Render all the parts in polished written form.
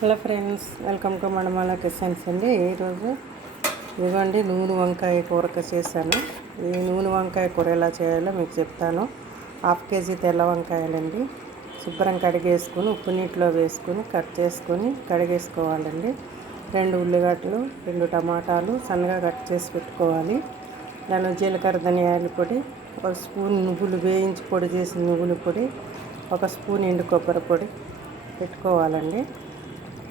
Hello friends, welcome to Manamala kitchens అండి. ఈరోజు ఇదిగోండి నూనె వంకాయ కూర చేశాను. ఈ నూనె వంకాయ కూర ఎలా చేయాలో మీకు చెప్తాను. 1/2 కేజీ తెల్ల వంకాయలండి. శుభ్రం కడిగేసుకుని ఉప్పు నీటిలో వేసుకుని కట్ చేసుకొని కడిగేసుకోవాలండి. 2 ఉల్లిగడ్డలు, 2 టమాటాలు సన్నగా కట్ చేసి పెట్టుకోవాలి. దానిలో జీలకర్ర, ధనియాల పొడి, 1 స్పూన్ నువ్వులు వేయించి పొడి చేసిన నువ్వుల పొడి, 1 స్పూన్ ఎండు కొబ్బరి పొడి పెట్టుకోవాలండి.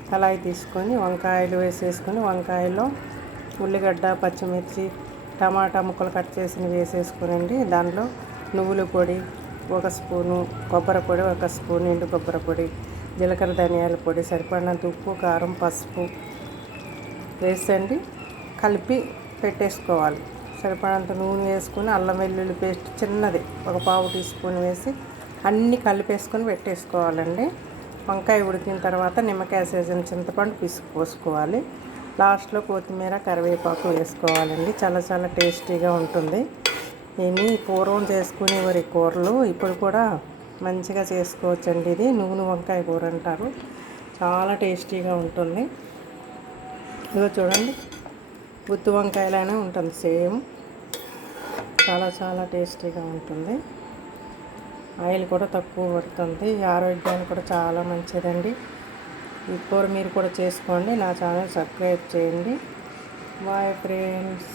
కళాయి తీసుకొని వంకాయలు వేసేసుకొని వంకాయలో ఉల్లిగడ్డ, పచ్చిమిర్చి, టమాటా ముక్కలు కట్ చేసి వేసేసుకోనండి. దానిలో నువ్వుల పొడి 1 స్పూను, కొబ్బరి పొడి 1 స్పూన్, ఎండు కొబ్బరి పొడి, జీలకర్ర, ధనియాల పొడి, సరిపడినంత ఉప్పు, కారం, పసుపు వేసండి కలిపి పెట్టేసుకోవాలి. సరిపడినంత నూనె వేసుకొని అల్లం వెల్లుల్లి పేస్ట్ చిన్నది 1 పావు టీ స్పూన్ వేసి అన్నీ కలిపేసుకొని పెట్టేసుకోవాలండి. వంకాయ ఉడికిన తర్వాత నిమ్మకాయ సీజన్ చింతపండు పిసుకు పోసుకోవాలి. లాస్ట్లో కొత్తిమీర, కరివేపాకు వేసుకోవాలండి. చాలా టేస్టీగా ఉంటుంది. ఇవి పూర్వం చేసుకునేవారి కూరలు ఇప్పుడు కూడా మంచిగా చేసుకోవచ్చండి. ఇది నూనె వంకాయ కూర అంటారు. చాలా టేస్టీగా ఉంటుంది. ఇదిగో చూడండి, గుత్తి వంకాయలానే ఉంటుంది సేమ్. చాలా టేస్టీగా ఉంటుంది. ఆయిల్ కూడా తక్కువ పడుతుంది. ఆరోగ్యానికి కూడా చాలా మంచిదండి. ఈ కూర మీరు కూడా చేసుకోండి. నా ఛానల్ సబ్స్క్రైబ్ చేయండి. Bye friends.